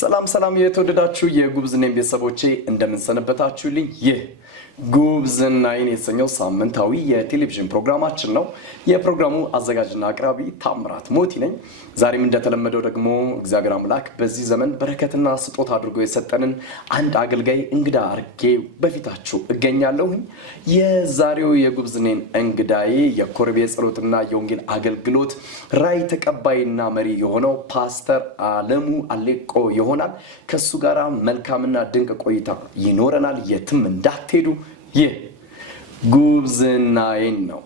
ሰላም ሰላም የተወደዳችሁ የጉብዝናዬ ቤተሰቦቼ እንደምን ሰነበታችሁልኝ? ይህ ጉብዝናዬ የተሰኘው ሳምንታዊ የቴሌቪዥን ፕሮግራማችን ነው። የፕሮግራሙ አዘጋጅና አቅራቢ ታምራት ሞቲ ነኝ። ዛሬም እንደተለመደው ደግሞ እግዚአብሔር አምላክ በዚህ ዘመን በረከትና ስጦታ አድርጎ የሰጠንን አንድ አገልጋይ እንግዳ አድርጌ በፊታችሁ እገኛለሁኝ። የዛሬው የጉብዝናዬን እንግዳዬ የኮረቤ ጸሎትና የወንጌል አገልግሎት ራዕይ ተቀባይና መሪ የሆነው ፓስተር አለሙ አሌቆ ይሆናል። ከሱ ጋር መልካምና ድንቅ ቆይታ ይኖረናል። የትም እንዳትሄዱ። ይህ ጉብዝናዬ ነው።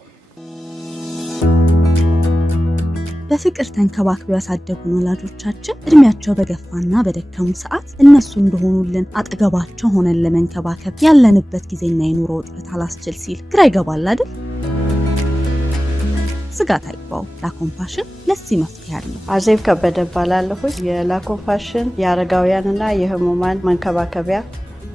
በፍቅር ተንከባክበው ያሳደጉን ወላጆቻችን እድሜያቸው በገፋና በደከሙ ሰዓት እነሱ እንደሆኑልን አጠገባቸው ሆነን ለመንከባከብ ያለንበት ጊዜና የኑሮ ውጥረት አላስችል ሲል ግራ ይገባል አይደል? ስጋት አይግባው። ላኮምፓሽን ለዚህ መፍትሄ አለው። አዜብ ከበደ እባላለሁ። የላኮምፓሽን የአረጋውያንና የህሙማን መንከባከቢያ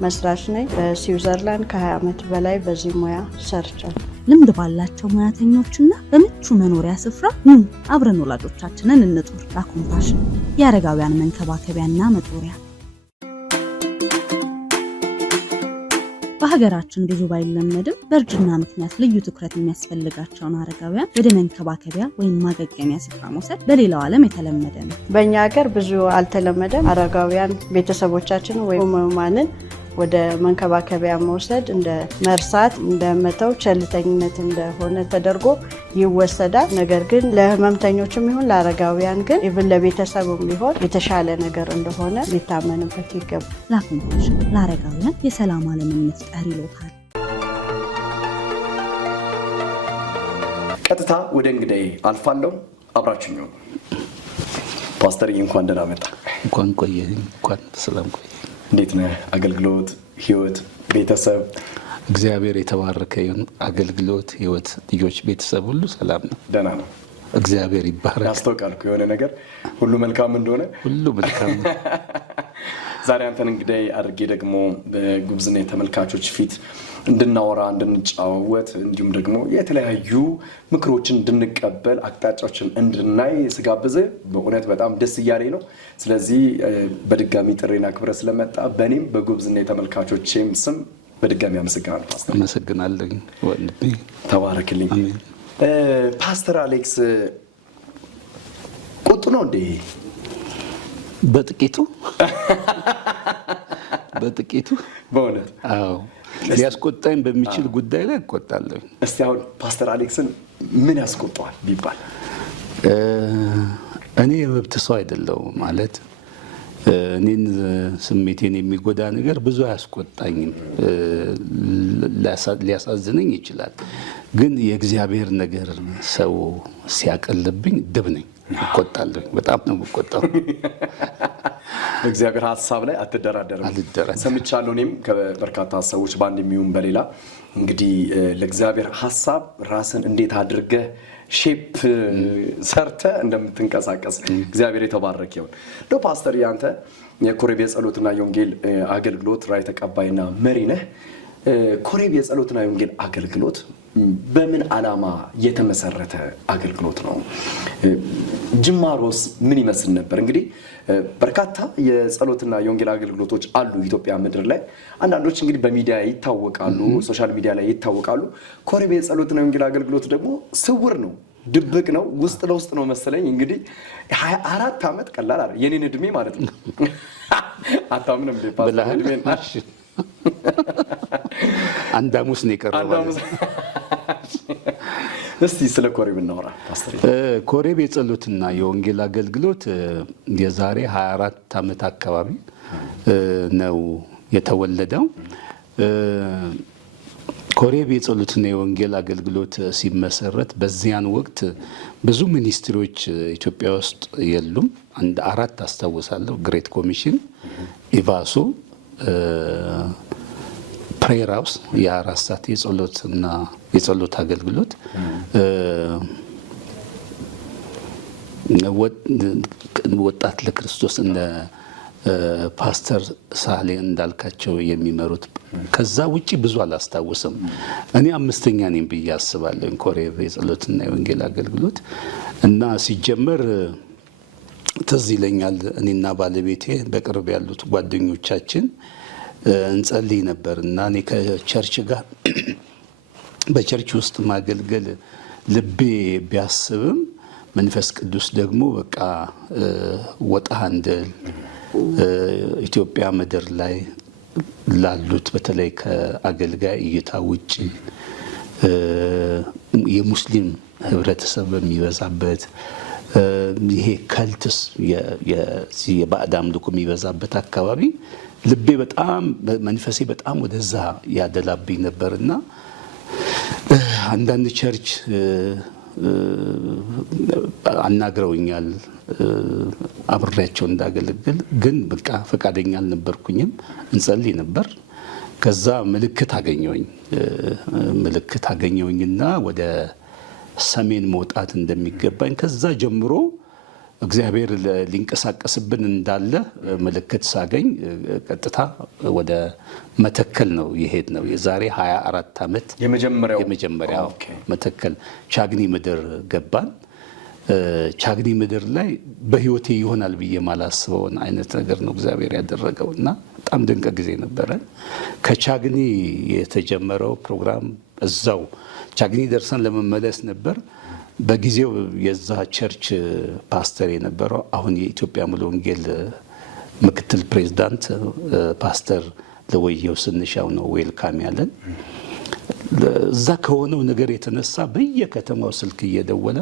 መስራች ነኝ። በስዊዘርላንድ ከ20 ዓመት በላይ በዚህ ሙያ ሰርቻለሁ። ልምድ ባላቸው ሙያተኞችና በምቹ መኖሪያ ስፍራ አብረን ወላጆቻችንን እንጦር። ላኮምፓሽን የአረጋውያን መንከባከቢያና መጦሪያ። በሀገራችን ብዙ ባይለመድም በእርጅና ምክንያት ልዩ ትኩረት የሚያስፈልጋቸውን አረጋውያን ወደ መንከባከቢያ ወይም ማገገሚያ ስፍራ መውሰድ በሌላው ዓለም የተለመደ ነው። በእኛ ሀገር ብዙ አልተለመደም። አረጋውያን ቤተሰቦቻችን ወይም ህሙማንን ወደ መንከባከቢያ መውሰድ እንደ መርሳት፣ እንደመተው፣ ቸልተኝነት እንደሆነ ተደርጎ ይወሰዳል። ነገር ግን ለህመምተኞችም ይሁን ለአረጋውያን ግን ኢቭን ለቤተሰቡም ቢሆን የተሻለ ነገር እንደሆነ ሊታመንበት ይገባል። ላኮምፓሽን ለአረጋውያን የሰላም ዓለምን መፍጠር ይሎታል። ቀጥታ ወደ እንግዳዬ አልፋለሁ። አብራችሁኝ ነው። ፓስተር እንኳን ደህና መጣ። እንኳን ቆየህ። እንኳን ሰላም ቆየህ። እንዴት ነህ? አገልግሎት፣ ህይወት፣ ቤተሰብ? እግዚአብሔር የተባረከ ይሁን። አገልግሎት፣ ህይወት፣ ልጆች፣ ቤተሰብ ሁሉ ሰላም ነው። ደህና ነው። እግዚአብሔር ይባረክ። ያስተውቃል የሆነ ነገር ሁሉ መልካም እንደሆነ። ሁሉ መልካም ነው። ዛሬ አንተን እንግዳይ አድርጌ ደግሞ በጉብዝናዬ ተመልካቾች ፊት እንድናወራ እንድንጫወት እንዲሁም ደግሞ የተለያዩ ምክሮችን እንድንቀበል አቅጣጫዎችን እንድናይ ስጋብዝ በእውነት በጣም ደስ እያለኝ ነው። ስለዚህ በድጋሚ ጥሬን አክብረህ ስለመጣ በእኔም በጉብዝናዬ ተመልካቾችም ስም በድጋሚ አመሰግናለሁ። ፓስተር አመሰግናለሁ ወንድሜ። ተባረክልኝ። ፓስተር አሌክስ ቁጡ ነው እንዴ? በጥቂቱ በእውነት አዎ፣ ሊያስቆጣኝ በሚችል ጉዳይ ላይ እቆጣለሁ። እስቲ አሁን ፓስተር አሌክስን ምን ያስቆጣዋል ቢባል? እኔ የመብት ሰው አይደለሁም ማለት እኔን ስሜቴን የሚጎዳ ነገር ብዙ አያስቆጣኝም። ሊያሳዝነኝ ይችላል። ግን የእግዚአብሔር ነገር ሰው ሲያቀልብኝ ድብ ነኝ፣ እቆጣለሁ። በጣም ነው የምቆጣው። በእግዚአብሔር ሀሳብ ላይ አትደራደርም? አልደራደርም። ሰምቻለሁ። እኔም ከበርካታ ሰዎች በአንድ የሚሆን በሌላ እንግዲህ ለእግዚአብሔር ሀሳብ ራስን እንዴት አድርገህ ሼፕ ሰርተ እንደምትንቀሳቀስ እግዚአብሔር የተባረከ ይሁን። ፓስተር ያንተ የኮረቤ ጸሎትና የወንጌል አገልግሎት ራዕይ ተቀባይና መሪ ነህ። ኮረቤ የጸሎትና የወንጌል አገልግሎት በምን ዓላማ የተመሰረተ አገልግሎት ነው? ጅማሮስ ምን ይመስል ነበር? እንግዲህ በርካታ የጸሎትና የወንጌል አገልግሎቶች አሉ ኢትዮጵያ ምድር ላይ። አንዳንዶች እንግዲህ በሚዲያ ይታወቃሉ፣ ሶሻል ሚዲያ ላይ ይታወቃሉ። ኮረቤ የጸሎትና የወንጌል አገልግሎት ደግሞ ስውር ነው፣ ድብቅ ነው፣ ውስጥ ለውስጥ ነው መሰለኝ። እንግዲህ 24 ዓመት ቀላል አይደል? የኔን እድሜ ማለት ነው። አታምንም እንዴ ፓስተር? እድሜን አንድ ሐሙስ ነው የቀረበው። እስቲ ስለ ኮሬብ እናወራ ፓስተር። ኮሬብ የጸሎትና የወንጌል አገልግሎት የዛሬ 24 ዓመት አካባቢ ነው የተወለደው። ኮሬብ የጸሎትና የወንጌል አገልግሎት ሲመሰረት በዚያን ወቅት ብዙ ሚኒስትሪዎች ኢትዮጵያ ውስጥ የሉም። አንድ 4 አስታውሳለሁ። ግሬት ኮሚሽን፣ ኢቫሶ፣ ፕሬየር ሃውስ የ4 ሰዓት የጸሎትና የጸሎት አገልግሎት፣ ወጣት ለክርስቶስ እንደ ፓስተር ሳሌ እንዳልካቸው የሚመሩት። ከዛ ውጪ ብዙ አላስታውስም። እኔ 5ኛ ነኝ ብዬ አስባለሁ ኮሬብ የጸሎትና የወንጌል አገልግሎት እና ሲጀመር ትዝ ይለኛል እኔና ባለቤቴ በቅርብ ያሉት ጓደኞቻችን እንጸልይ ነበር እና እኔ ከቸርች ጋር በቸርች ውስጥ ማገልገል ልቤ ቢያስብም መንፈስ ቅዱስ ደግሞ በቃ ወጣ እንድል ኢትዮጵያ ምድር ላይ ላሉት በተለይ ከአገልጋይ እይታ ውጪ የሙስሊም ህብረተሰብ በሚበዛበት ይሄ ከልትስ የባዕድ አምልኮ የሚበዛበት አካባቢ ልቤ በጣም መንፈሴ በጣም ወደዛ ያደላብኝ ነበርና አንዳንድ ቸርች አናግረውኛል አብሬያቸው እንዳገለግል ግን በቃ ፈቃደኛ አልነበርኩኝም። እንጸልይ ነበር። ከዛ ምልክት አገኘሁኝና ወደ ሰሜን መውጣት እንደሚገባኝ ከዛ ጀምሮ እግዚአብሔር ሊንቀሳቀስብን እንዳለ ምልክት ሳገኝ ቀጥታ ወደ መተከል ነው የሄድ ነው። የዛሬ 24 ዓመት የመጀመሪያው መተከል ቻግኒ ምድር ገባን። ቻግኒ ምድር ላይ በህይወቴ ይሆናል ብዬ ማላስበውን አይነት ነገር ነው እግዚአብሔር ያደረገውና በጣም ድንቅ ጊዜ ነበረ። ከቻግኒ የተጀመረው ፕሮግራም እዛው ቻግኒ ደርሰን ለመመለስ ነበር። በጊዜው የዛ ቸርች ፓስተር የነበረው አሁን የኢትዮጵያ ሙሉ ወንጌል ምክትል ፕሬዝዳንት ፓስተር ለወየው ስንሻው ነው ዌልካም ያለን። እዛ ከሆነው ነገር የተነሳ በየከተማው ስልክ እየደወለ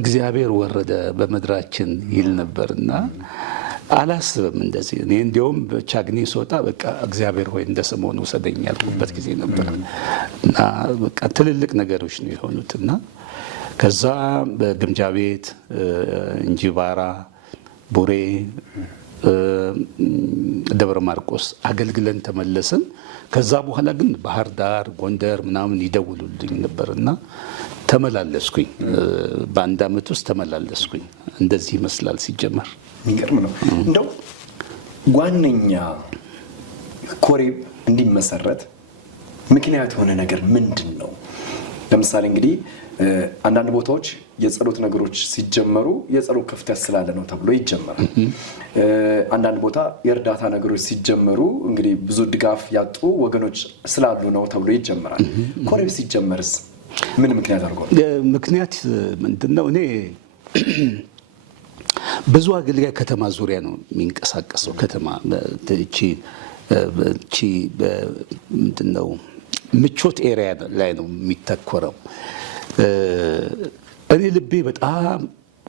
እግዚአብሔር ወረደ በመድራችን ይል ነበርና አላስብም እንደዚህ እኔ እንዲያውም ቻግኒ ስወጣ በቃ እግዚአብሔር ሆይ እንደ ስምዖን ውሰደኝ ያልኩበት ጊዜ ነበር እና በቃ ትልልቅ ነገሮች ነው የሆኑትና ከዛ በግምጃ ቤት እንጂባራ፣ ቡሬ፣ ደብረ ማርቆስ አገልግለን ተመለስን። ከዛ በኋላ ግን ባህር ዳር፣ ጎንደር ምናምን ይደውሉልኝ ነበርና ተመላለስኩኝ። በአንድ ዓመት ውስጥ ተመላለስኩኝ። እንደዚህ ይመስላል ሲጀመር። የሚገርም ነው። እንደው ዋነኛ ኮሬብ እንዲመሰረት ምክንያት የሆነ ነገር ምንድን ነው? ለምሳሌ እንግዲህ አንዳንድ ቦታዎች የጸሎት ነገሮች ሲጀመሩ የጸሎት ክፍተት ስላለ ነው ተብሎ ይጀመራል። አንዳንድ ቦታ የእርዳታ ነገሮች ሲጀመሩ እንግዲህ ብዙ ድጋፍ ያጡ ወገኖች ስላሉ ነው ተብሎ ይጀመራል። ኮሬብ ሲጀመርስ ምን ምክንያት አድርጎ ነው? ምክንያት ምንድነው? እኔ ብዙ አገልጋይ ከተማ ዙሪያ ነው የሚንቀሳቀሰው። ከተማ እቺ ምንድነው ምቾት ኤሪያ ላይ ነው የሚተኮረው። እኔ ልቤ በጣም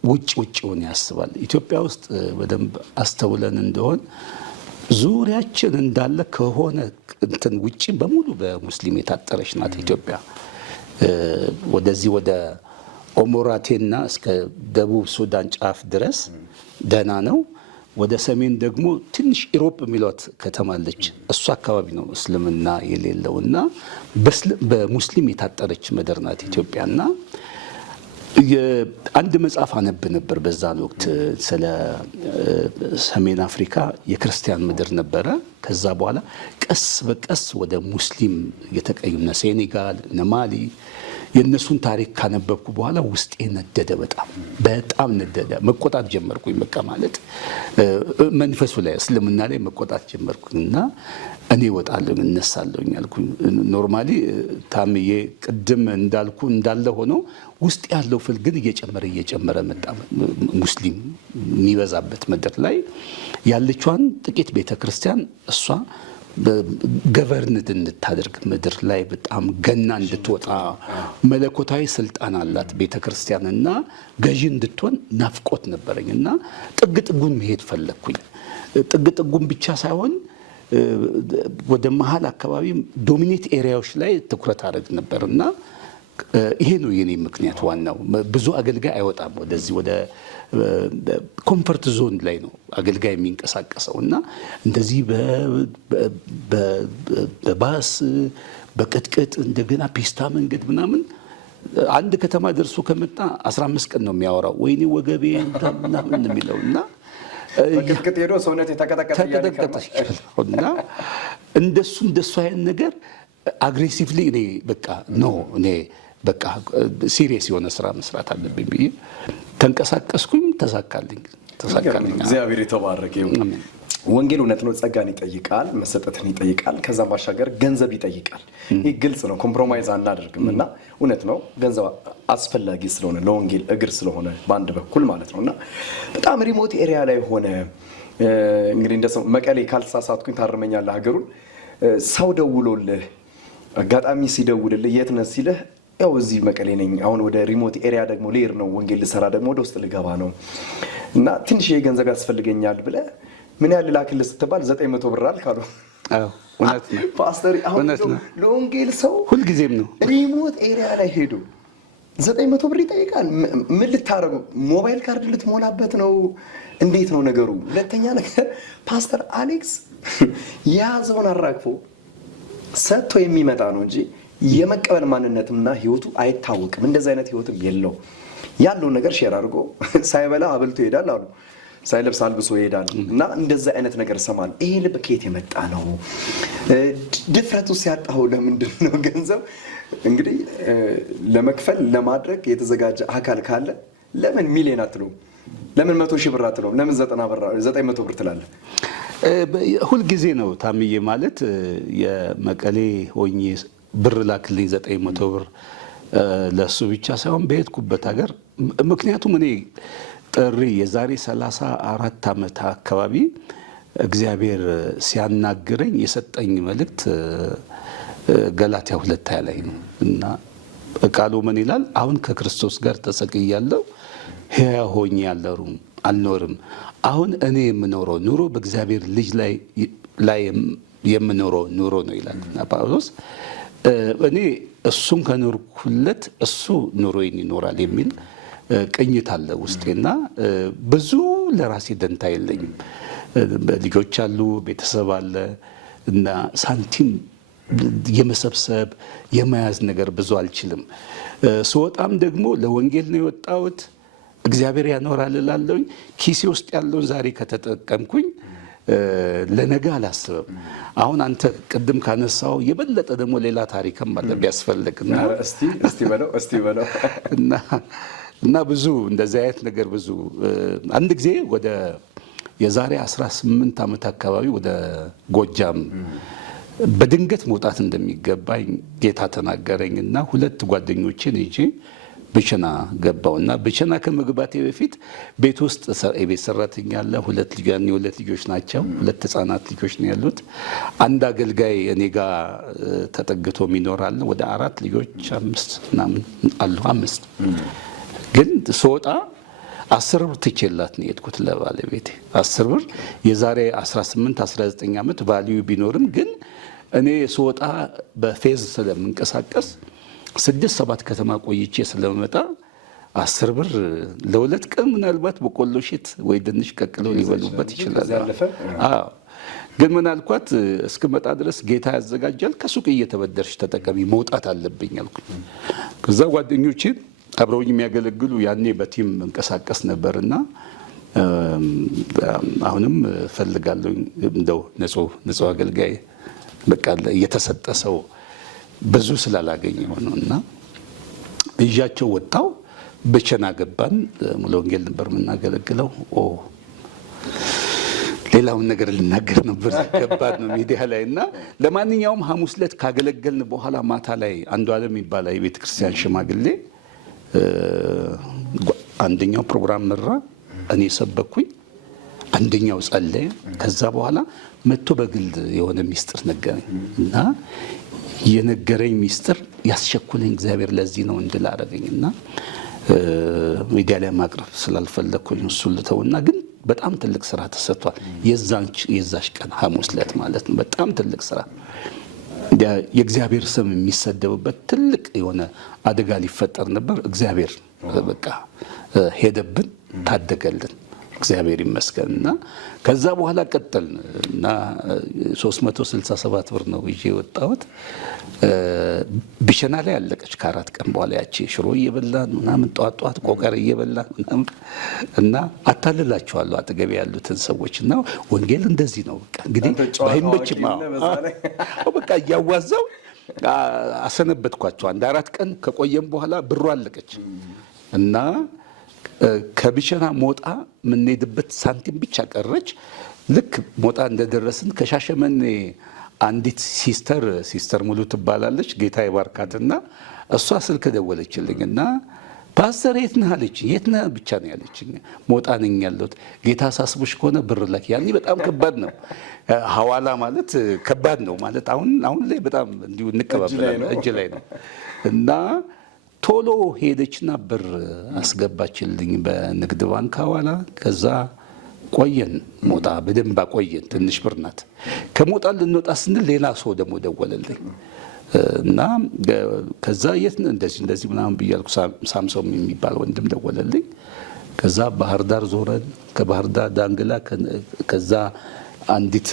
ውጭ ሆነ ያስባል። ኢትዮጵያ ውስጥ በደንብ አስተውለን እንደሆን ዙሪያችን እንዳለ ከሆነ እንትን ውጪ በሙሉ በሙስሊም የታጠረች ናት ኢትዮጵያ። ወደዚህ ወደ ኦሞራቴና እስከ ደቡብ ሱዳን ጫፍ ድረስ ደህና ነው። ወደ ሰሜን ደግሞ ትንሽ ኢሮፕ የሚሏት ከተማ አለች። እሱ አካባቢ ነው እስልምና የሌለውና በሙስሊም የታጠረች ምድር ናት ኢትዮጵያና አንድ መጽሐፍ አነብ ነበር በዛን ወቅት ስለ ሰሜን አፍሪካ የክርስቲያን ምድር ነበረ። ከዛ በኋላ ቀስ በቀስ ወደ ሙስሊም የተቀዩና ሴኔጋል፣ ማሊ የነሱን ታሪክ ካነበብኩ በኋላ ውስጤ ነደደ። በጣም ነደደ። መቆጣት ጀመርኩኝ። በቃ ማለት መንፈሱ ላይ እስልምና ላይ መቆጣት ጀመርኩኝና እኔ እወጣለሁ እነሳለሁኝ አልኩኝ። ኖርማሊ ታምዬ ቅድም እንዳልኩ እንዳለ ሆኖ ውስጥ ያለው ፍል ግን እየጨመረ መጣ። ሙስሊም የሚበዛበት ምድር ላይ ያለችዋን ጥቂት ቤተክርስቲያን እሷ ገቨርንድ እንድታደርግ ምድር ላይ በጣም ገና እንድትወጣ መለኮታዊ ስልጣን አላት ቤተክርስቲያንና ገዢ እንድትሆን ናፍቆት ነበረኝና ጥጉን መሄድ ፈለግኩኝ። ጥጉን ብቻ ሳይሆን ወደ መሀል አካባቢ ዶሚኔት ኤሪያዎች ላይ ትኩረት አደረግ ነበርና ይሄ ነው የኔ ምክንያት። ዋናው ብዙ አገልጋይ አይወጣም ወደዚህ ወደ ኮምፈርት ዞን ላይ ነው አገልጋይ የሚንቀሳቀሰው እና እንደዚህ በባስ በቅጥቅጥ እንደገና ፒስታ መንገድ ምናምን አንድ ከተማ ደርሶ ከመጣ 15 ቀን ነው የሚያወራው። ወይኔ ወገቤ ምናምን የሚለውና በቅጥቅጥ ሄዶ ሰውነት የተቀጠቀጠና እንደሱ አይነት ነገር አግሬሲቭሊ እኔ በቃ እኔ በቃ ሲሪየስ የሆነ ስራ መስራት አለብኝ ብዬ ተንቀሳቀስኩኝ። ተሳካልኝ። ተሳካልኝ። እግዚአብሔር የተባረከ ይሁን። ወንጌል እውነት ነው፣ ጸጋን ይጠይቃል፣ መሰጠትን ይጠይቃል፣ ከዛም ባሻገር ገንዘብ ይጠይቃል። ይህ ግልጽ ነው፣ ኮምፕሮማይዝ አናደርግም እና እውነት ነው ገንዘብ አስፈላጊ ስለሆነ ለወንጌል እግር ስለሆነ በአንድ በኩል ማለት ነው እና በጣም ሪሞት ኤሪያ ላይ ሆነ እንግዲህ እንደ ሰው መቀሌ ካልተሳሳትኩኝ ታርመኛለህ ሀገሩን ሰው ደውሎልህ አጋጣሚ ሲደውልልህ የት ነህ ሲልህ ያው እዚህ መቀሌ ነኝ አሁን ወደ ሪሞት ኤሪያ ደግሞ ልሄድ ነው ወንጌል ልሰራ ደግሞ ወደ ውስጥ ልገባ ነው እና ትንሽ ገንዘብ ያስፈልገኛል ብለህ ምን ያህል ላክልህ ስትባል 900 ብር አልካሉ። አዎ እውነት ነው ፓስተር። አሁን ለወንጌል ሰው ሁልጊዜም ነው ሪሞት ኤሪያ ላይ ሄዶ 900 ብር ይጠይቃል። ምን ልታረጉ? ሞባይል ካርድ ልትሞላበት ነው? እንዴት ነው ነገሩ? ሁለተኛ ነገር ፓስተር አሌክስ የያዘውን አራግፎ ሰጥቶ የሚመጣ ነው እንጂ የመቀበል ማንነትና ህይወቱ አይታወቅም። እንደዚህ አይነት ህይወትም የለው። ያለውን ነገር ሼር አድርጎ ሳይበላ አብልቶ ይሄዳል አሉ፣ ሳይለብስ አልብሶ ይሄዳል። እና እንደዚህ አይነት ነገር ሰማል። ይሄ ልብ ከየት የመጣ ነው? ድፍረቱ ሲያጣው ለምንድን ነው? ገንዘብ እንግዲህ ለመክፈል ለማድረግ የተዘጋጀ አካል ካለ ለምን ሚሊዮን አትለውም? ለምን 100,000 ብር አትለውም? ለምን 900 ብር ትላለህ? ሁልጊዜ ነው ታምዬ ማለት የመቀሌ ሆኜ ብር ላክልኝ 900 ብር ለሱ ብቻ ሳይሆን በሄድኩበት ሀገር። ምክንያቱም እኔ ጥሪ የዛሬ 34 ዓመት አካባቢ እግዚአብሔር ሲያናግረኝ የሰጠኝ መልእክት ገላትያ 2 ላይ ነው እና ቃሉ ምን ይላል? አሁን ከክርስቶስ ጋር ተሰቅያለሁ፣ ሕያው ሆኜ አልኖርም። አሁን እኔ የምኖረው ኑሮ በእግዚአብሔር ልጅ ላይ የምኖረው ኑሮ ነው ይላል እና ጳውሎስ እኔ እሱን ከኖርኩለት እሱ ኑሮዬን ይኖራል የሚል ቅኝት አለ ውስጤና ብዙ ለራሴ ደንታ የለኝም። ልጆች አሉ፣ ቤተሰብ አለ እና ሳንቲም የመሰብሰብ የመያዝ ነገር ብዙ አልችልም። ስወጣም ደግሞ ለወንጌል ነው የወጣሁት። እግዚአብሔር ያኖራል እላለሁኝ። ኪሴ ውስጥ ያለውን ዛሬ ከተጠቀምኩኝ ለነገ አላስብም። አሁን አንተ ቅድም ካነሳው የበለጠ ደግሞ ሌላ ታሪክም አለ ቢያስፈልግና እስቲ በለው እና ብዙ እንደዚህ አይነት ነገር ብዙ አንድ ጊዜ ወደ የዛሬ 18 ዓመት አካባቢ ወደ ጎጃም በድንገት መውጣት እንደሚገባኝ ጌታ ተናገረኝና 2 ጓደኞችን ይዤ ብቸና ገባውና ብቸና ከመግባቴ በፊት ቤት ውስጥ የቤት ሰራተኛ አለ። 2 ልጆች ናቸው። 2 ህፃናት ልጆች ነው ያሉት። አንድ አገልጋይ እኔ ጋር ተጠግቶ የሚኖራል። ወደ 4 ልጆች 5 ምናምን አሉ። 5 ግን ስወጣ 10 ብር ትቼላት ነው የሄድኩት ለባለቤቴ። 10 ብር የዛሬ 18-19 ዓመት ቫልዩ ቢኖርም ግን እኔ ስወጣ በፌዝ ስለምንቀሳቀስ 6-7 ከተማ ቆይቼ ስለመጣ 10 ብር ለ2 ቀን ምናልባት በቆሎ ሼት ወይ ድንች ቀቅለው ሊበሉበት ይችላል። ግን ምን አልኳት፣ እስክመጣ ድረስ ጌታ ያዘጋጃል፣ ከሱቅ እየተበደርሽ ተጠቀሚ፣ መውጣት አለብኝ አልኩኝ። ከዛ ጓደኞቼ አብረውኝ የሚያገለግሉ ያኔ በቲም እንቀሳቀስ ነበርና አሁንም ፈልጋለሁ እንደው ንጹህ አገልጋይ በቃ እየተሰጠ ሰው ብዙ ስላላገኘ ሆነውና እጃቸው ወጣው። ብቸና ገባን። ሙሉ ወንጌል ነበር የምናገለግለው። ሌላውን ነገር ልናገር ነበር፣ ከባድ ነው ሚዲያ ላይ እና ለማንኛውም ሐሙስ ዕለት ካገለገልን በኋላ ማታ ላይ አንዱ ዓለም ይባላል የቤተ ክርስቲያን ሽማግሌ አንደኛው ፕሮግራም መራ፣ እኔ ሰበኩኝ፣ አንደኛው ጸለየ። ከዛ በኋላ መጥቶ በግል የሆነ ሚስጥር ነገረኝ እና የነገረኝ ሚስጥር ያስቸኩለኝ እግዚአብሔር ለዚህ ነው እንድል አደረገኝና ሚዲያ ላይ ማቅረብ ስላልፈለኩኝ እሱን ልተውና ግን በጣም ትልቅ ስራ ተሰጥቷል። የዛች ቀን ሐሙስ ዕለት ማለት ነው። በጣም ትልቅ ስራ የእግዚአብሔር ስም የሚሰደብበት ትልቅ የሆነ አደጋ ሊፈጠር ነበር። እግዚአብሔር በቃ ሄደብን፣ ታደገልን። እግዚአብሔር ይመስገንና ከዛ በኋላ ቀጠልን እና 367 ብር ነው ይዤ የወጣሁት። ብቸና ላይ አለቀች ከ4 ቀን በኋላ ያቺ ሽሮ እየበላን ምናምን ጧት ቆቀር እየበላን ምናምን እና አታልላቸዋለሁ አጠገቤ ያሉትን ሰዎች እና ወንጌል እንደዚህ ነው በቃ እንግዲህ ባይመችም በቃ እያዋዛው አሰነበትኳቸው። 1-4 ቀን ከቆየም በኋላ ብሩ አለቀች እና ከቢቸና ሞጣ የምንሄድበት ሳንቲም ብቻ ቀረች። ልክ ሞጣ እንደደረስን ከሻሸመኔ አንዲት ሲስተር ሙሉ ትባላለች፣ ጌታ ይባርካትና እሷ ስልክ ደወለችልኝ እና ፓስተር የት ነህ አለችኝ። የት ነህ ብቻ ነው ያለችኝ። ሞጣ ነኝ ያለሁት። ጌታ አሳስቦሽ ከሆነ ብር ላኪ። ያኔ በጣም ከባድ ነው ሐዋላ ማለት ከባድ ነው ማለት አሁን ላይ በጣም እንዲሁ እንቀባበላለን እጅ ላይ ነው እና ቶሎ ሄደችና ብር አስገባችልኝ በንግድ ባንክ ሐዋላ። ከዛ ቆየን፣ ሞጣ በደንብ አቆየን። ትንሽ ብር ናት። ከሞጣ ልንወጣ ስንል ሌላ ሰው ደግሞ ደወለልኝ እና ከዛ የት እንደዚህ ምናምን ብያልኩ ሳምሶም የሚባል ወንድም ደወለልኝ። ከዛ ባህር ዳር ዞረን፣ ከባህር ዳር ዳንግላ፣ ከዛ አንዲት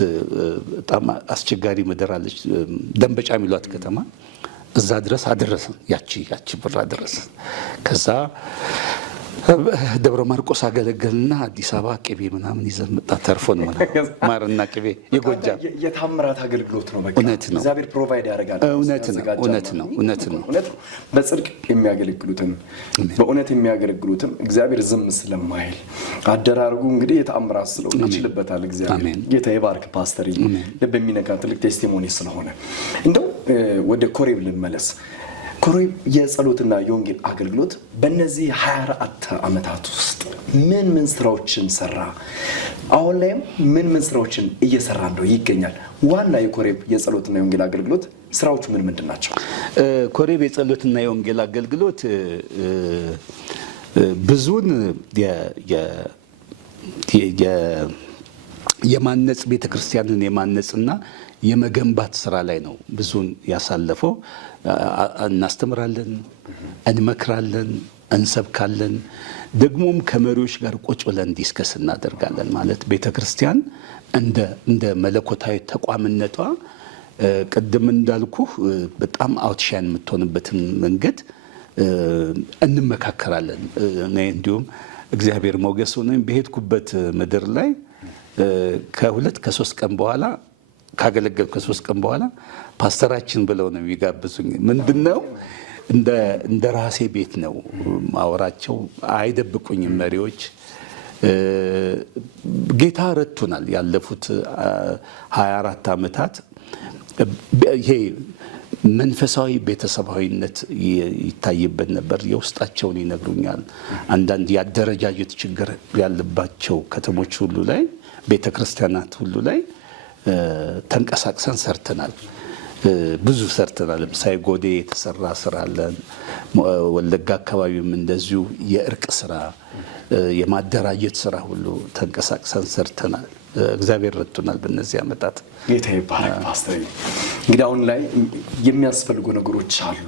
በጣም አስቸጋሪ ምድር አለች ደንበጫ የሚሏት ከተማ፣ እዛ ድረስ አደረሰን። ያቺ ብር አደረሰን። ከዛ ደብረ ማርቆስ አገለገልና አዲስ አበባ ቅቤ ምናምን ይዘን መጣ። ተርፎን ማርና ቅቤ የጎጃም የታምራት አገልግሎት ነው። በቃ እውነት ነው። እግዚአብሔር ፕሮቫይድ ያደርጋል። እውነት ነው። በጽድቅ የሚያገለግሉትን በእውነት የሚያገለግሉትን እግዚአብሔር ዝም ስለማይል አደራርጉ እንግዲህ የታምራት ስለሆነ ይችልበታል እግዚአብሔር። ጌታ ይባርክ ፓስተር። ልብ የሚነካ ትልቅ ቴስቲሞኒ ስለሆነ እንደው ወደ ኮሬብ ልመለስ። ኮሬብ የጸሎትና የወንጌል አገልግሎት በእነዚህ 24 ዓመታት ውስጥ ምን ስራዎችን ሰራ? አሁን ላይም ምን ስራዎችን እየሰራ እንደው ይገኛል? ዋና የኮሬብ የጸሎትና የወንጌል አገልግሎት ስራዎቹ ምንድን ናቸው? ኮሬብ የጸሎትና የወንጌል አገልግሎት ብዙን የማነጽ ቤተክርስቲያንን የማነጽና የመገንባት ስራ ላይ ነው ብዙን ያሳለፈው። እናስተምራለን፣ እንመክራለን፣ እንሰብካለን። ደግሞም ከመሪዎች ጋር ቁጭ ብለን ዲስከስ እናደርጋለን። ማለት ቤተክርስቲያን እንደ መለኮታዊ ተቋምነቷ ቅድም እንዳልኩህ በጣም አውትሻይን የምትሆንበትን መንገድ እንመካከራለን። እኔ እንዲሁም እግዚአብሔር ሞገስ ሆነኝ በሄድኩበት ምድር ላይ ከ2-3 ቀን በኋላ ካገለገልኩ ከ3 ቀን በኋላ ፓስተራችን ብለው ነው የሚጋብዙኝ። ምንድነው እንደ ራሴ ቤት ነው ማወራቸው። አይደብቁኝም መሪዎች። ጌታ ረድቶናል። ያለፉት 24 ዓመታት ይሄ መንፈሳዊ ቤተሰባዊነት ይታይበት ነበር። የውስጣቸውን ይነግሩኛል። አንዳንድ የአደረጃጀት ችግር ያለባቸው ከተሞች ሁሉ ላይ ቤተክርስቲያናት ሁሉ ላይ ተንቀሳቅሰን ሰርተናል። ብዙ ሰርተናል። ለምሳሌ ጎዴ የተሰራ ስራ አለን። ወለጋ አካባቢም እንደዚሁ የእርቅ ስራ፣ የማደራጀት ስራ ሁሉ ተንቀሳቅሰን ሰርተናል። እግዚአብሔር ረድቶናል በእነዚህ ዓመታት። ጌታ ይባረክ ፓስተር። እንግዲህ አሁን ላይ የሚያስፈልጉ ነገሮች አሉ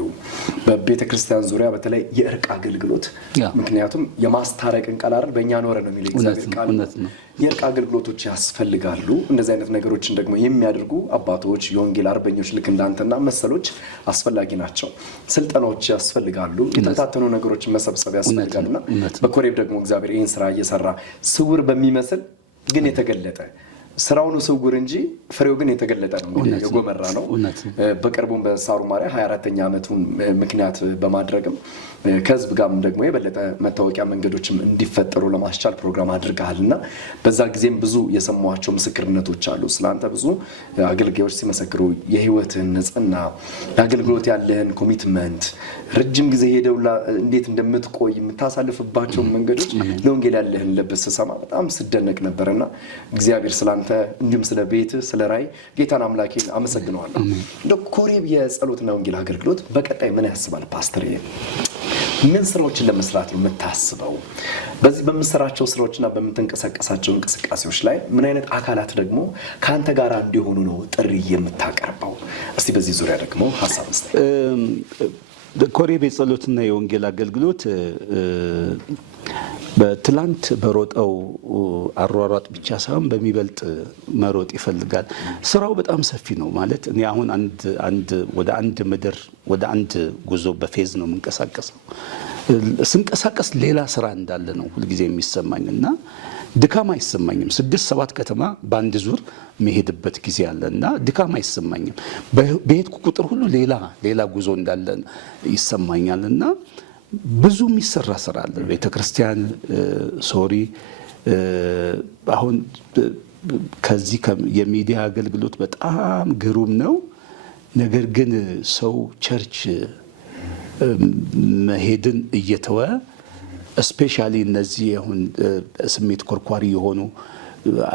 በቤተ ክርስቲያን ዙሪያ፣ በተለይ የእርቅ አገልግሎት። ምክንያቱም የማስታረቅን ቃል አይደል በእኛ ኖረ ነው የሚለው እግዚአብሔር ቃል። የእርቅ አገልግሎቶች ያስፈልጋሉ። እንደዚህ አይነት ነገሮችን ደግሞ የሚያደርጉ አባቶች፣ የወንጌል አርበኞች ልክ እንዳንተና መሰሎች አስፈላጊ ናቸው። ስልጠናዎች ያስፈልጋሉ። የተታተኑ ነገሮችን መሰብሰብ ያስፈልጋሉና በኮሬብ ደግሞ እግዚአብሔር ይህን ስራ እየሰራ ስውር በሚመስል ግን የተገለጠ ስራውን ስውር እንጂ ፍሬው ግን የተገለጠ ነው። እንግዲህ የጎመራ ነው። በቅርቡም በሳሩ ማርያ 24ኛ ዓመቱን ምክንያት በማድረግም ከህዝብ ጋርም ደግሞ የበለጠ መታወቂያ መንገዶችም እንዲፈጠሩ ለማስቻል ፕሮግራም አድርገሃልና በዛ ጊዜም ብዙ የሰማኋቸው ምስክርነቶች አሉ። ስለአንተ ብዙ አገልጋዮች ሲመሰክሩ የህይወትህን ንጽህና፣ ለአገልግሎት ያለህን ኮሚትመንት፣ ረጅም ጊዜ ሄደው እንዴት እንደምትቆይ የምታሳልፍባቸው መንገዶች፣ ለወንጌል ያለህን ልብ ስሰማ በጣም ስደነቅ ነበርና እግዚአብሔር ስላንተ እንዲሁም ስለ ቤትህ ስለ ራእይ ጌታን አምላኬን አመሰግነዋለሁ። እንደ ኮሬብ የጸሎትና ወንጌል አገልግሎት በቀጣይ ምን ያስባል ፓስተር? ምን ስራዎችን ለመስራት ነው የምታስበው? በዚህ በምትሰራቸው ስራዎችና በምትንቀሳቀሳቸው እንቅስቃሴዎች ላይ ምን አይነት አካላት ደግሞ ከአንተ ጋር እንዲሆኑ ነው ጥሪ የምታቀርበው? እስቲ በዚህ ዙሪያ ደግሞ ሀሳብ መስጠት። ኮሬብ የጸሎትና የወንጌል አገልግሎት በትላንት በሮጠው አሯሯጥ ብቻ ሳይሆን በሚበልጥ መሮጥ ይፈልጋል። ስራው በጣም ሰፊ ነው። ማለት እኔ አሁን ወደ አንድ ጉዞ በፌዝ ነው የምንቀሳቀሰው። ስንቀሳቀስ ሌላ ስራ እንዳለ ነው ሁልጊዜ የሚሰማኝ እና ድካም አይሰማኝም። 6-7 ከተማ በአንድ ዙር መሄድበት ጊዜ አለ እና ድካም አይሰማኝም። በሄድኩ ቁጥር ሁሉ ሌላ ጉዞ እንዳለ ይሰማኛል እና ብዙ የሚሰራ ስራ አለ። ቤተክርስቲያን አሁን ከዚህ የሚዲያ አገልግሎት በጣም ግሩም ነው። ነገር ግን ሰው ቸርች መሄድን እየተወ ስፔሻሊ እነዚህ አሁን ስሜት ኮርኳሪ የሆኑ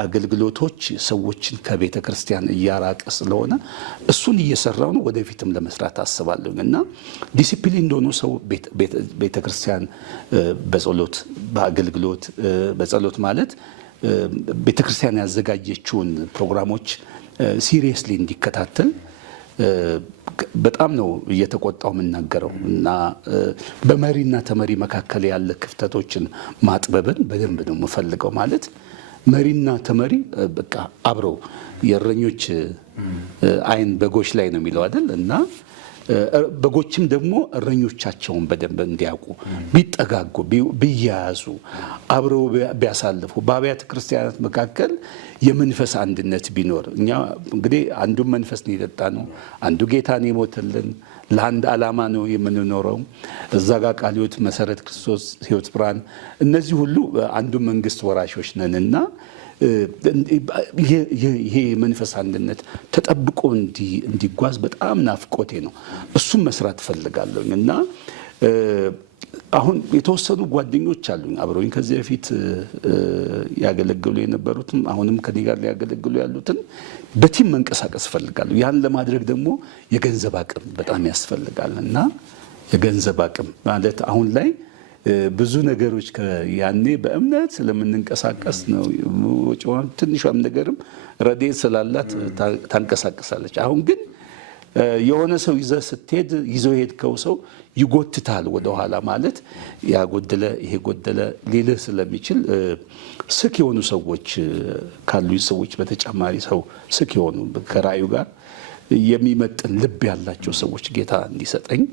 አገልግሎቶች ሰዎችን ከቤተ ክርስቲያን እያራቀ ስለሆነ እሱን እየሰራው ነው። ወደፊትም ለመስራት አስባለሁ እና ዲሲፕሊን እንደሆነ ሰው ቤተ ክርስቲያን በጸሎት በአገልግሎት በጸሎት ማለት ቤተ ክርስቲያን ያዘጋጀችውን ፕሮግራሞች ሲሪየስሊ እንዲከታተል በጣም ነው እየተቆጣው የምናገረው እና በመሪና ተመሪ መካከል ያለ ክፍተቶችን ማጥበብን በደንብ ነው የምፈልገው። ማለት መሪና ተመሪ በቃ አብረው የእረኞች አይን በጎች ላይ ነው የሚለው አይደል? እና በጎችም ደግሞ እረኞቻቸውን በደንብ እንዲያውቁ ቢጠጋጉ ቢያያዙ አብረው ቢያሳልፉ በአብያተ ክርስቲያናት መካከል የመንፈስ አንድነት ቢኖር እኛ እንግዲህ አንዱ መንፈስ ነው የጠጣ ነው አንዱ ጌታ ነው የሞተልን ለአንድ ዓላማ ነው የምንኖረው። እዛ ጋር ቃለ ሕይወት መሰረት ክርስቶስ ሕይወት ብርሃን እነዚህ ሁሉ አንዱ መንግስት ወራሾች ነንና ይሄ መንፈስ አንድነት ተጠብቆ እንዲጓዝ በጣም ናፍቆቴ ነው። እሱም መስራት ፈልጋለሁ እና አሁን የተወሰኑ ጓደኞች አሉኝ አብረውኝ ከዚህ በፊት ያገለግሉ የነበሩትም አሁንም ከኔ ጋር ያገለግሉ ያሉትን በቲም መንቀሳቀስ ፈልጋለሁ። ያን ለማድረግ ደግሞ የገንዘብ አቅም በጣም ያስፈልጋል እና የገንዘብ አቅም ማለት አሁን ላይ ብዙ ነገሮች ያኔ በእምነት ስለምንንቀሳቀስ ነው። ወጪዋን ትንሿም ነገርም ረድኤት ስላላት ታንቀሳቀሳለች። አሁን ግን የሆነ ሰው ይዘህ ስትሄድ ይዘው ሄድከው ሰው ይጎትታል ወደኋላ ማለት ያጎደለ ይሄ ጎደለ ሊልህ ስለሚችል ስክ የሆኑ ሰዎች ካሉ ሰዎች በተጨማሪ ሰው ስክ የሆኑ ከራእዩ ጋር የሚመጥን ልብ ያላቸው ሰዎች ጌታ እንዲሰጠኝ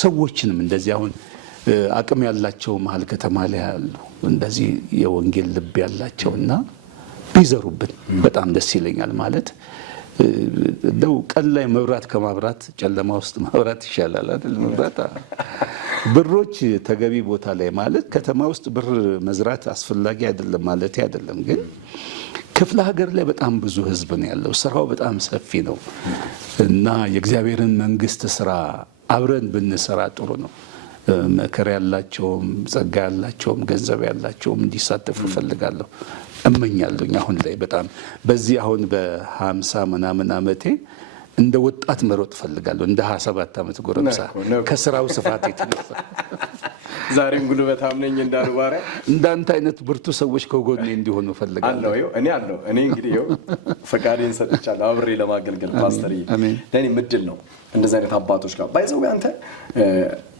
ሰዎችንም እንደዚህ አሁን አቅም ያላቸው መሀል ከተማ ላይ ያሉ እንደዚህ የወንጌል ልብ ያላቸውና ቢዘሩብን በጣም ደስ ይለኛል። ማለት እንደው ቀን ላይ መብራት ከማብራት ጨለማ ውስጥ ማብራት ይሻላል አይደል? መብራት ብሮች ተገቢ ቦታ ላይ ማለት ከተማ ውስጥ ብር መዝራት አስፈላጊ አይደለም ማለት አይደለም። ግን ክፍለ ሀገር ላይ በጣም ብዙ ህዝብ ነው ያለው። ስራው በጣም ሰፊ ነው እና የእግዚአብሔርን መንግስት ስራ አብረን ብንሰራ ጥሩ ነው። መከራ ያላቸውም ጸጋ ያላቸውም ገንዘብ ያላቸውም እንዲሳተፉ ፈልጋለሁ እመኛለሁ። አሁን ላይ በጣም በዚህ አሁን በ50 ምናምን ዓመቴ እንደ ወጣት መሮጥ ፈልጋለሁ እንደ 27 ዓመት ጎረምሳ ከስራው ስፋት የተነሳ ዛሬም ጉልበታም ነኝ እንዳሉ ባሪያ እንዳንተ አይነት ብርቱ ሰዎች ከጎኔ እንዲሆኑ ፈልጋለሁ። እኔ እንግዲህ ፈቃዴን ሰጥቻለሁ አብሬ ለማገልገል። ፓስተር ለኔ ምድል ነው እንደዚህ አይነት አባቶች ጋር ባይዘው አንተ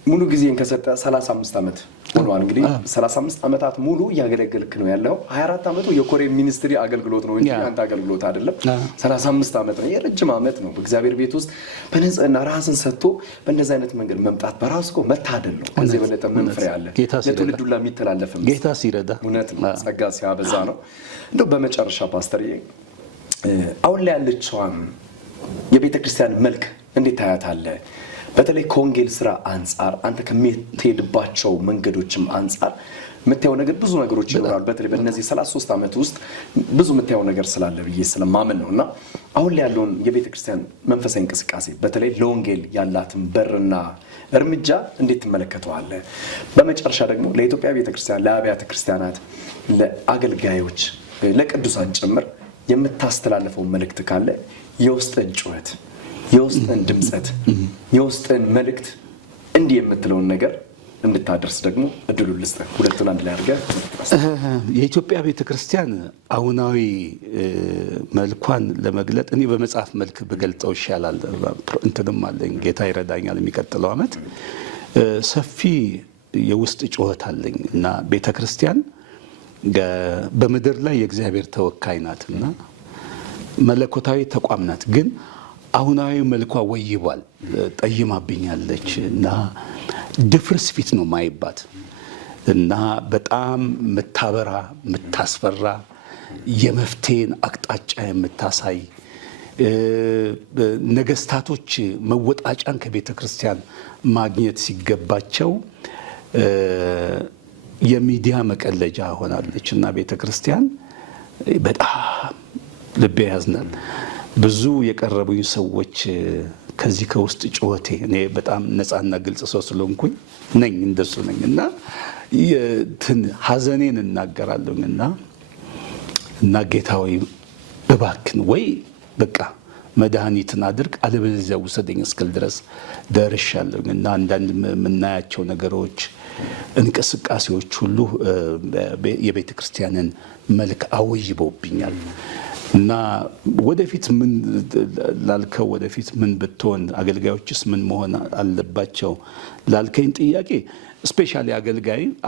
ሙሉ ጊዜን ከሰጠ 35 ዓመት ሆኗል። እንግዲህ 35 ዓመታት ሙሉ ያገለገልክ ነው ያለው። 24 ዓመቱ የኮሬ ሚኒስትሪ አገልግሎት ነው እንጂ አንተ አገልግሎት አይደለም። 35 ዓመት ነው፣ የረጅም ዓመት ነው። በእግዚአብሔር ቤት ውስጥ በንጽህና ራስን ሰጥቶ በእንደዚህ አይነት መንገድ መምጣት በራሱ እኮ መታደል ነው። ከዚህ በለጠ ምን ፍሬ አለ? ለትውልዱ ለሚተላለፍ ጌታ ሲረዳ እውነት ነው፣ ጸጋ ሲያበዛ ነው። እንደው በመጨረሻ ፓስተር አሁን ላይ ያለችዋን የቤተ ክርስቲያን መልክ እንዴት ታያታለህ? በተለይ ከወንጌል ስራ አንጻር አንተ ከምትሄድባቸው መንገዶችም አንጻር የምታየው ነገር ብዙ ነገሮች ይኖራሉ። በተለይ በእነዚህ 33 ዓመት ውስጥ ብዙ የምታየው ነገር ስላለ ብዬ ስለማመን ነው እና አሁን ላይ ያለውን የቤተ ክርስቲያን መንፈሳዊ እንቅስቃሴ በተለይ ለወንጌል ያላትን በርና እርምጃ እንዴት ትመለከተዋለህ? በመጨረሻ ደግሞ ለኢትዮጵያ ቤተ ክርስቲያን፣ ለአብያተ ክርስቲያናት፣ ለአገልጋዮች፣ ለቅዱሳን ጭምር የምታስተላልፈው መልእክት ካለ የውስጥን ጩኸት የውስጥን ድምጸት የውስጥን መልእክት እንዲህ የምትለውን ነገር እንድታደርስ ደግሞ እድሉን ልስጥህ። ሁለቱን አንድ ላይ አድርገህ የኢትዮጵያ ቤተክርስቲያን አሁናዊ መልኳን ለመግለጥ እኔ በመጽሐፍ መልክ ብገልጠው ይሻላል። እንትንም አለኝ ጌታ ይረዳኛል። የሚቀጥለው ዓመት ሰፊ የውስጥ ጩኸት አለኝ እና ቤተክርስቲያን በምድር ላይ የእግዚአብሔር ተወካይ ናትና መለኮታዊ ተቋም ናት። ግን አሁናዊ መልኳ ወይቧል፣ ጠይማብኛለች እና ድፍርስ ፊት ነው ማይባት እና በጣም ምታበራ ምታስፈራ የመፍትሄን አቅጣጫ የምታሳይ ነገስታቶች መወጣጫን ከቤተ ክርስቲያን ማግኘት ሲገባቸው የሚዲያ መቀለጃ ሆናለች እና ቤተክርስቲያን በጣም ልቤ ያዝናል። ብዙ የቀረቡኝ ሰዎች ከዚህ ከውስጥ ጩኸቴ እኔ በጣም ነፃና ግልጽ ሰው ስለሆንኩኝ ነኝ እንደሱ ነኝ እና ሐዘኔን እናገራለሁና እና ጌታዊ እባክን ወይ በቃ መድኃኒትን አድርግ አለበለዚያ ውሰደኝ እስክል ድረስ ደርሻለሁና አንዳንድ የምናያቸው ነገሮች እንቅስቃሴዎች ሁሉ የቤተ ክርስቲያንን መልክ አወይበውብኛል እና ወደፊት ምን ላልከው ወደፊት ምን ብትሆን አገልጋዮችስ ምን መሆን አለባቸው ላልከኝ ጥያቄ ስፔሻሊ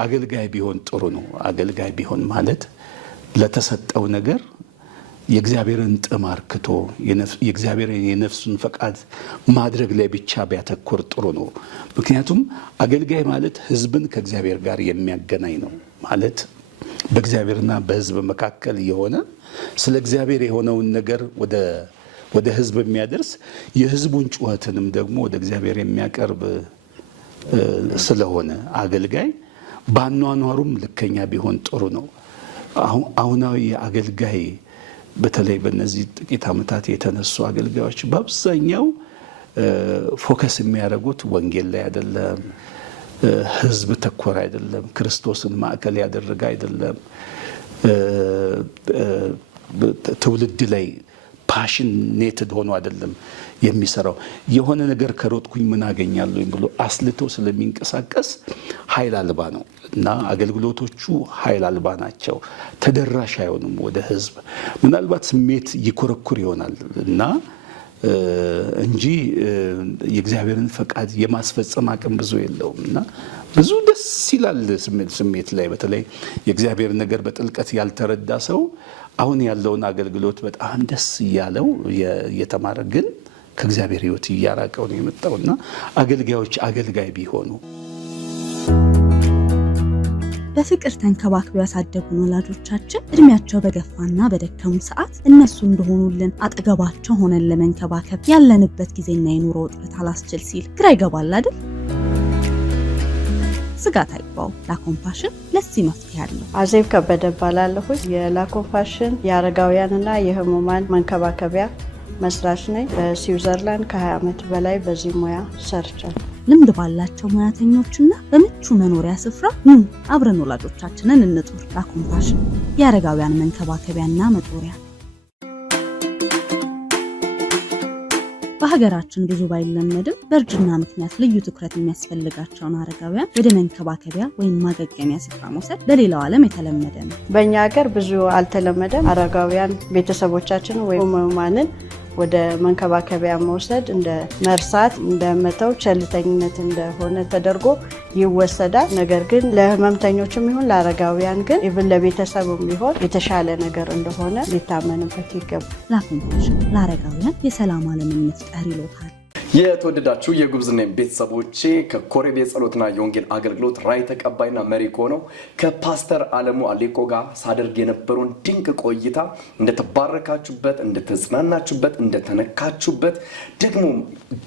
አገልጋይ ቢሆን ጥሩ ነው። አገልጋይ ቢሆን ማለት ለተሰጠው ነገር የእግዚአብሔርን ጥም አርክቶ የእግዚአብሔርን የነፍሱን ፈቃድ ማድረግ ላይ ብቻ ቢያተኮር ጥሩ ነው። ምክንያቱም አገልጋይ ማለት ሕዝብን ከእግዚአብሔር ጋር የሚያገናኝ ነው ማለት በእግዚአብሔርና በሕዝብ መካከል የሆነ ስለ እግዚአብሔር የሆነውን ነገር ወደ ሕዝብ የሚያደርስ የሕዝቡን ጩኸትንም ደግሞ ወደ እግዚአብሔር የሚያቀርብ ስለሆነ አገልጋይ ባኗኗሩም ልከኛ ቢሆን ጥሩ ነው። አሁናዊ አገልጋይ በተለይ በእነዚህ ጥቂት ዓመታት የተነሱ አገልጋዮች በአብዛኛው ፎከስ የሚያደርጉት ወንጌል ላይ አይደለም፣ ህዝብ ተኮር አይደለም፣ ክርስቶስን ማዕከል ያደረገ አይደለም፣ ትውልድ ላይ ፓሽኔትድ ሆኖ አይደለም የሚሰራው። የሆነ ነገር ከሮጥኩኝ ምን አገኛለሁ ብሎ አስልቶ ስለሚንቀሳቀስ ኃይል አልባ ነው እና አገልግሎቶቹ ኃይል አልባ ናቸው። ተደራሽ አይሆንም ወደ ህዝብ። ምናልባት ስሜት ይኮረኩር ይሆናል እና እንጂ የእግዚአብሔርን ፈቃድ የማስፈጸም አቅም ብዙ የለውም እና ብዙ ደስ ይላል ስሜት ላይ በተለይ የእግዚአብሔር ነገር በጥልቀት ያልተረዳ ሰው አሁን ያለውን አገልግሎት በጣም ደስ እያለው እየተማረ ግን ከእግዚአብሔር ሕይወት እያራቀው ነው የመጣውና አገልጋዮች አገልጋይ ቢሆኑ በፍቅር ተንከባክበው ያሳደጉን ወላጆቻችን እድሜያቸው በገፋና በደከሙ ሰዓት እነሱ እንደሆኑልን አጠገባቸው ሆነን ለመንከባከብ ያለንበት ጊዜና የኑሮ ውጥረት አላስችል ሲል ግራ ይገባል አይደል? ስጋት አይግባው። ላኮምፓሽን ለዚህ መፍትሄ አለው። አዜብ ከበደ እባላለሁ። የላኮምፓሽን የአረጋውያንና የህሙማን መንከባከቢያ መስራች ነኝ። በስዊዘርላንድ ከ20 ዓመት በላይ በዚህ ሙያ ሰርቻለሁ። ልምድ ባላቸው ሙያተኞችና በምቹ መኖሪያ ስፍራ አብረን ወላጆቻችንን እንጡር። ላኮምፓሽን የአረጋውያን መንከባከቢያና መጦሪያ። በሀገራችን ብዙ ባይለመድም በእርጅና ምክንያት ልዩ ትኩረት የሚያስፈልጋቸውን አረጋውያን ወደ መንከባከቢያ ወይም ማገገሚያ ስፍራ መውሰድ በሌላው ዓለም የተለመደ ነው። በእኛ ሀገር ብዙ አልተለመደም። አረጋውያን ቤተሰቦቻችን ወይም ህሙማንን ወደ መንከባከቢያ መውሰድ እንደ መርሳት፣ እንደ መተው፣ ቸልተኝነት እንደሆነ ተደርጎ ይወሰዳል። ነገር ግን ለህመምተኞችም ይሁን ለአረጋውያን ግን ኢቭን ለቤተሰቡም ቢሆን የተሻለ ነገር እንደሆነ ሊታመንበት ይገባል። ላኮምፓሽን ለአረጋውያን የሰላም ዓለምን መፍጠር ይሎታል። የተወደዳችሁ የጉብዝና ቤተሰቦቼ ከኮሬብ የጸሎትና የወንጌል አገልግሎት ራዕይ ተቀባይና መሪ ከሆነው ከፓስተር አለሙ አሌቆ ጋር ሳደርግ የነበረውን ድንቅ ቆይታ እንደተባረካችሁበት፣ እንደተጽናናችሁበት፣ እንደተነካችሁበት ደግሞ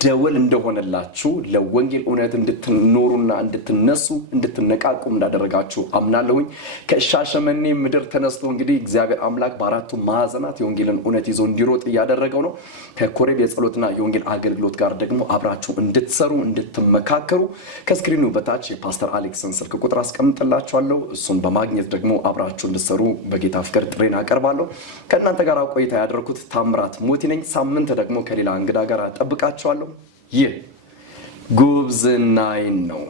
ደወል እንደሆነላችሁ ለወንጌል እውነት እንድትኖሩና እንድትነሱ እንድትነቃቁ እንዳደረጋችሁ አምናለሁኝ። ከሻሸመኔ ምድር ተነስቶ እንግዲህ እግዚአብሔር አምላክ በአራቱ ማዕዘናት የወንጌልን እውነት ይዞ እንዲሮጥ እያደረገው ነው። ከኮሬብ የጸሎትና የወንጌል አገልግሎት ጋር ደግሞ አብራችሁ እንድትሰሩ እንድትመካከሩ ከስክሪኑ በታች የፓስተር አሌክስን ስልክ ቁጥር አስቀምጥላችኋለሁ። እሱን በማግኘት ደግሞ አብራችሁ እንድትሰሩ በጌታ ፍቅር ጥሬን አቀርባለሁ። ከእናንተ ጋር ቆይታ ያደረኩት ታምራት ሞቲ ነኝ። ሳምንት ደግሞ ከሌላ እንግዳ ጋር ጠብቃችኋለሁ። ይህ ጉብዝናዬ ነው።